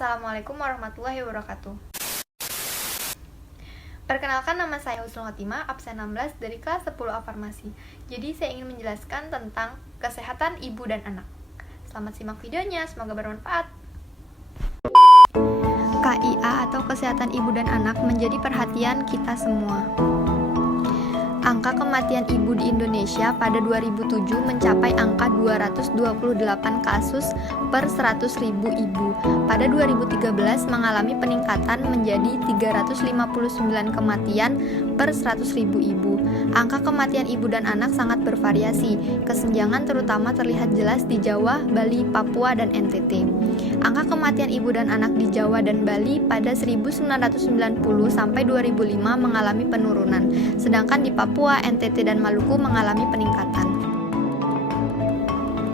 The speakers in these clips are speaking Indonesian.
Assalamualaikum warahmatullahi wabarakatuh. Perkenalkan, nama saya Husnul Khotimah, absen 16 dari kelas 10 A Farmasi. Jadi saya ingin menjelaskan tentang kesehatan ibu dan anak. Selamat simak videonya, semoga bermanfaat. KIA atau kesehatan ibu dan anak menjadi perhatian kita semua. Angka kematian ibu di Indonesia pada 2007 mencapai angka 228 kasus per 100.000 ibu. Pada 2013 mengalami peningkatan menjadi 359 kematian per 100.000 ibu. Angka kematian ibu dan anak sangat bervariasi. Kesenjangan terutama terlihat jelas di Jawa, Bali, Papua, dan NTT. Angka kematian ibu dan anak di Jawa dan Bali pada 1990 sampai 2005 mengalami penurunan, sedangkan di Papua, NTT, dan Maluku mengalami peningkatan.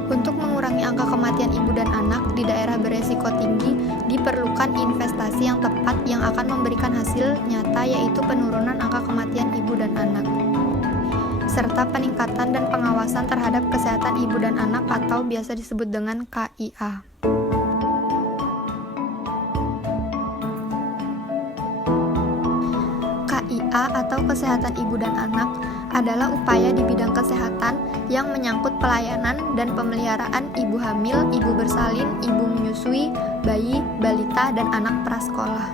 Untuk mengurangi angka kematian ibu dan anak di daerah beresiko tinggi, diperlukan investasi yang tepat yang akan memberikan hasil nyata, yaitu penurunan angka kematian ibu dan anak, serta peningkatan dan pengawasan terhadap kesehatan ibu dan anak atau biasa disebut dengan KIA. KIA atau kesehatan ibu dan anak adalah upaya di bidang kesehatan yang menyangkut pelayanan dan pemeliharaan ibu hamil, ibu bersalin, ibu menyusui, bayi, balita, dan anak prasekolah.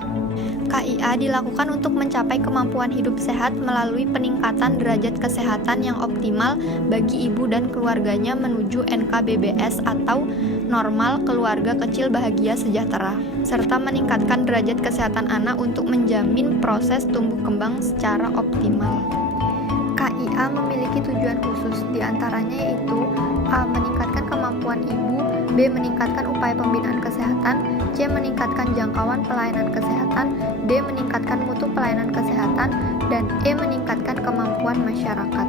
KIA dilakukan untuk mencapai kemampuan hidup sehat melalui peningkatan derajat kesehatan yang optimal bagi ibu dan keluarganya menuju NKBBS atau normal keluarga kecil bahagia sejahtera, serta meningkatkan derajat kesehatan anak untuk menjamin proses tumbuh kembang secara optimal. KIA memiliki tujuan khusus, diantaranya yaitu A. Meningkatkan kemampuan ibu, B. Meningkatkan upaya pembinaan kesehatan, C. Meningkatkan jangkauan pelayanan kesehatan, D. Meningkatkan mutu pelayanan kesehatan, dan E. Meningkatkan kemampuan masyarakat.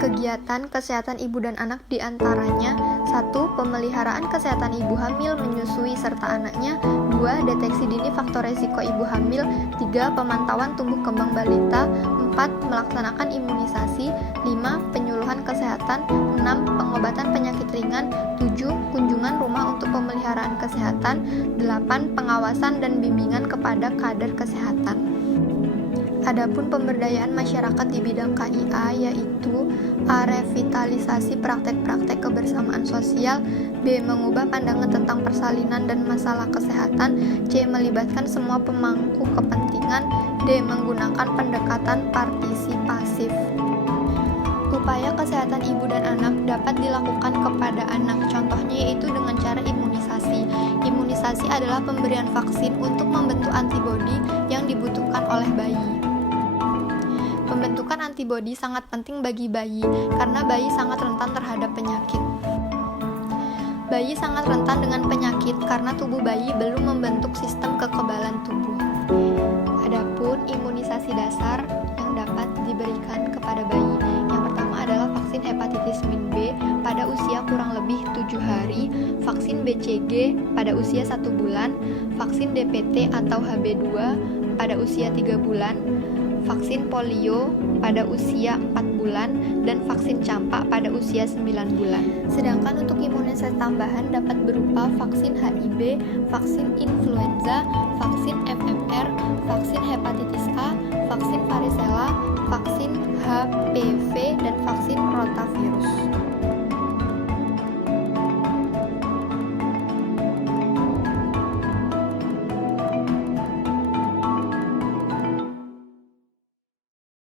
Kegiatan kesehatan ibu dan anak diantaranya 1. Pemeliharaan kesehatan ibu hamil, menyusui, serta anaknya, 2. Deteksi dini faktor resiko ibu hamil, 3. Pemantauan tumbuh kembang balita, 4. Melaksanakan imunisasi, 5. Penyuluhan kesehatan, 6. Pengobatan penyakit ringan, 7. Kunjungan rumah untuk pemeliharaan kesehatan, 8. Pengawasan dan bimbingan kepada kader kesehatan. Adapun pemberdayaan masyarakat di bidang KIA yaitu A. Revitalisasi praktek-praktek kebersamaan sosial, B. Mengubah pandangan tentang persalinan dan masalah kesehatan, C. Melibatkan semua pemangku kepentingan, D. Menggunakan pendekatan partisipasif. Upaya kesehatan ibu dan anak dapat dilakukan kepada anak, contohnya yaitu dengan cara imunisasi. Imunisasi adalah pemberian vaksin untuk membentuk antibodi yang dibutuhkan oleh bayi. Pembentukan antibodi sangat penting bagi bayi karena bayi sangat rentan terhadap penyakit. Bayi sangat rentan dengan penyakit karena tubuh bayi belum membentuk sistem kekebalan tubuh. Adapun imunisasi dasar yang dapat diberikan kepada bayi, yang pertama adalah vaksin hepatitis B pada usia kurang lebih 7 hari, vaksin BCG pada usia 1 bulan, vaksin DPT atau HB2 pada usia 3 bulan, vaksin polio pada usia 4 bulan, dan vaksin campak pada usia 9 bulan. Sedangkan untuk imunisasi tambahan dapat berupa vaksin HIV, vaksin influenza, vaksin MMR, vaksin hepatitis A, vaksin varicella, vaksin HPV, dan vaksin rotavirus.